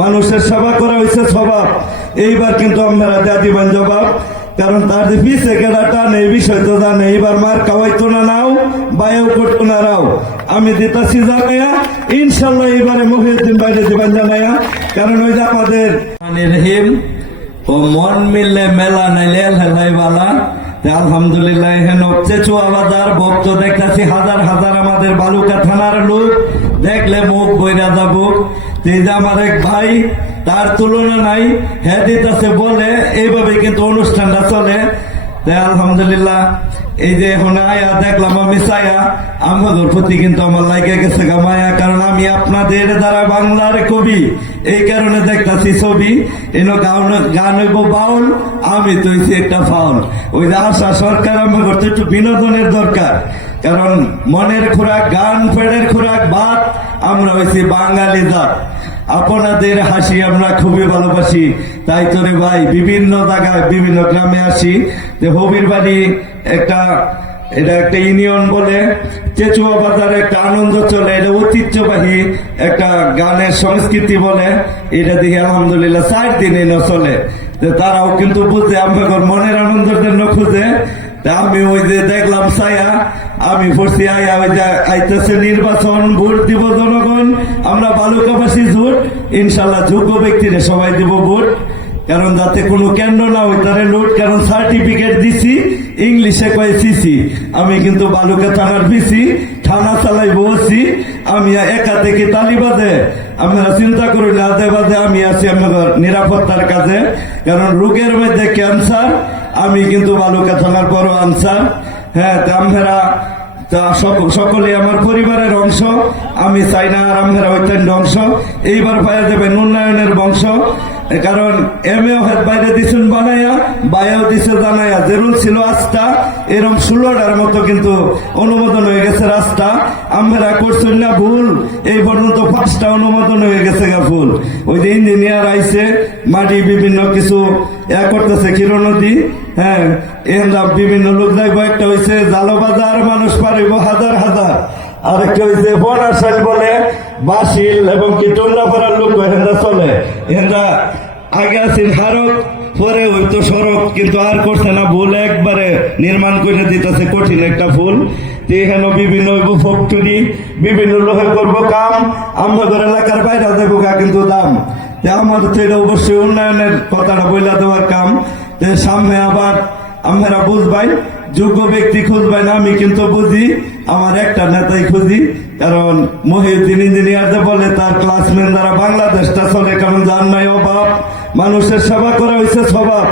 মানুষের সেবা করা হয়েছে স্বভাব। এইবার কিন্তু আপনারা দেয়া দিবেন জবাব, কারণ তার যে পিছে কেডা টান এই বিষয় তো জানে। এইবার মার খাওয়াইতো না নাও, বায়ও করতো না রাও। আমি দিতাছি জানাইয়া, ইনশাল্লাহ এইবারে মহিউদ্দিন বাইরে দিবেন জানাইয়া, কারণ ওই যে আমাদের রহিম ও মন মিললে মেলা নাইলে হেলাই বালা। আলহামদুলিল্লাহ এখানে চেচুয়া বাজার ভক্ত দেখতেছি হাজার হাজার, আমাদের বালুকা থানার লোক দেখলে মুখ বইরা যাব। এই যে আমার এক ভাই, তার তুলনা নাই, হ্যাঁ দিতেছে বলে এইভাবে কিন্তু অনুষ্ঠানটা চলে। তাই আলহামদুলিল্লাহ এই যে এখন আয়া দেখলাম আমি চায়া, আমাদের প্রতি কিন্তু আমার লাগে গেছে গামায়া, কারণ আমি আপনাদের দ্বারা বাংলার কবি, এই কারণে দেখতেছি ছবি। এনো গান হইব বাউল, আমি তো হইছি একটা ফাউল। ওই যে আশা সরকার আমাদের তো একটু বিনোদনের দরকার, কারণ মনের খোরাক গান, পেটের খোরাক ভাত, আমরা হইছি বাঙালি জাত। আপনাদের হাসি আমরা খুবই ভালোবাসি, তাই তো রে ভাই বিভিন্ন জায়গায় বিভিন্ন গ্রামে আসি। যে হবির বাড়ি এটা একটা ইউনিয়ন বলে, চেচুয়া বাজারে একটা আনন্দ চলে, এটা ঐতিহ্যবাহী একটা গানের সংস্কৃতি বলে। এটা দেখে আলহামদুলিল্লাহ 4 দিন এনে চলে। তারাও কিন্তু বুঝে আমাদের মনের আনন্দের জন্য খুঁজে। আমি ওই যে দেখলাম ছায়া, আমি পড়ছি আয়া ওই যে আইতেছে নির্বাচন, ভোট দিব জনগণ, আমরা বালুকাবাসী জোট, ইনশাল্লাহ যোগ্য ব্যক্তিরে সবাই দিব ভোট, কারণ যাতে কোনো কেন্দ্র না হয় তারে লুট। কারণ সার্টিফিকেট দিছি, ইংলিশে কয়ে সিসি, আমি কিন্তু বালুকা থানার পিসি, থানা চালাই বসি। আমি একা থেকে তালিবাদে, আপনারা চিন্তা করুন আদে বাদে আমি আছি আমাদের নিরাপত্তার কাজে, কারণ রোগের মধ্যে ক্যান্সার, আমি কিন্তু বালুকা থানার বড় আনসার। হ্যাঁ, আমরা সকলে আমার পরিবারের অংশ, আমি চাই না আর আমরা অত্যন্ত অংশ। এইবার পাইয়া দেবেন উন্নয়নের বংশ, কারণ এমএও বাইরে দিচ্ছেন বানাইয়া, বায়াও দিচ্ছে জানাইয়া। যেরুল ছিল আস্থা, এরকম 16টার মতো কিন্তু অনুমোদন হয়ে গেছে রাস্তা। আমরা করছেন না ভুল, এই পর্যন্ত 5টা অনুমোদন হয়ে গেছে গা ফুল। ওই যে ইঞ্জিনিয়ার আইছে, মাটি বিভিন্ন কিছু করতেছে, ক্ষীর নদী। হ্যাঁ, এরা বিভিন্ন লোক দেখবো। একটা হয়েছে জালবাজার, মানুষ পারিব হাজার হাজার। আরেকটা হয়েছে বনাশাল বলে বাসিল এবং কি টুল্লাপাড়ার লোক এখানটা চলে। এখানটা আগে আছেন হারক, পরে হইতো সড়ক, কিন্তু আর করছে না ভুল, একবারে নির্মাণ করে দিতেছে কঠিন একটা ফুল। এখানে বিভিন্ন ফ্যাক্টরি, বিভিন্ন লোহে করবো কাম, আমাদের এলাকার বাইরে দেবো কিন্তু দাম। আমাদের তো এটা অবশ্যই উন্নয়নের কথাটা বইলা দেওয়ার কাম। সামনে আবার আমরা বুঝবাই, যোগ্য ব্যক্তি খুঁজবেন, আমি কিন্তু বুঝি আমার একটা নেতাই খুঁজি, কারণ মহিউদ্দিন ইঞ্জিনিয়ার বলে তার ক্লাসমেট দ্বারা বাংলাদেশটা চলে, কারণ যার নাই অভাব, মানুষের সেবা করা হয়েছে স্বভাব।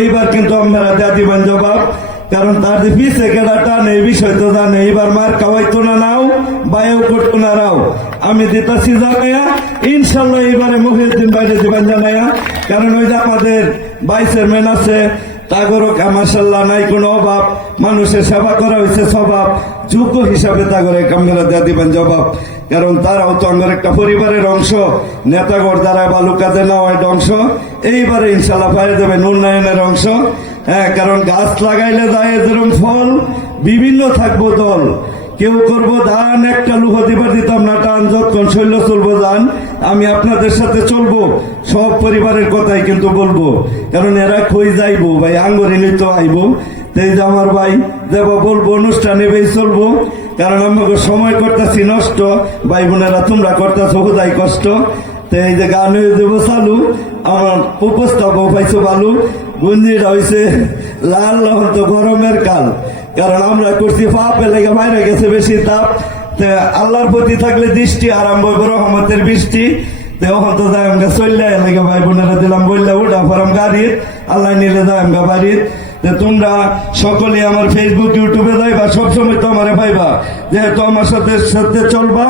এইবার কিন্তু আপনারা দেয়া দিবেন জবাব, কারণ তার যে পিছে কেডা টান এই বিষয় তো জানে। এইবার মার খাওয়াইতো না নাও, বায়ও করতো না রাও। আমি দিতাছি জানাইয়া, ইনশাল্লাহ এইবারে মহিউদ্দিন বাইরে দিবেন জানাইয়া, কারণ ওই যে আমাদের ভাইস চেয়ারম্যান আছে, তাগরও মাশাআল্লাহ নাই কোনো অভাব, মানুষের সেবা করা হয়েছে স্বভাব। যোগ্য হিসাবে তাগরে আপনারা দেয়া দিবেন জবাব, কারণ তারাও তো আমার একটা পরিবারের অংশ। নেতাগর দ্বারা বালুকাতে নেওয়া অংশ, এইবারে ইনশাল্লাহ পাইয়ে দেবেন উন্নয়নের অংশ। হ্যাঁ, কারণ গাছ লাগাইলে যায় যেরকম ফল, বিভিন্ন থাকবো দল। কেউ করবো দান, একটা লুহ দিবার দিতাম না টান, যতক্ষণ শৈল চলবো দান। আমি আপনাদের সাথে চলবো, সব পরিবারের কথাই কিন্তু বলবো, কারণ এরা কই যাইবো ভাই, আঙ্গরে তো আইবো। তাই যে আমার ভাই দেব বলবো, অনুষ্ঠানে বেই চলবো, কারণ আমাকে সময় করতেছি নষ্ট। ভাই বোনেরা তোমরা করতেছো হুদাই কষ্ট। তো এই যে গান হয়ে যাবো চালু, আমার উপস্থাপক পাইছো ভালো, গুঞ্জিটা হয়েছে লাল তো গরমের কাল, কারণ আমরা করছি পাপে লেগে বাইরে গেছে বেশি তাপ। আল্লাহর প্রতি থাকলে দৃষ্টি, আরম্ভ রহমতের বৃষ্টি। তখন তো যাই আমরা চললে লেগে ভাই বোনেরা দিলাম বললে উঠা ফরাম গাড়ির, আল্লাহ নিলে যাই আমরা বাড়ির। তোমরা সকলে আমার ফেসবুক ইউটিউবে যাইবা, সবসময় তো আমার ভাইবা, যেহেতু আমার সাথে সাথে চলবা।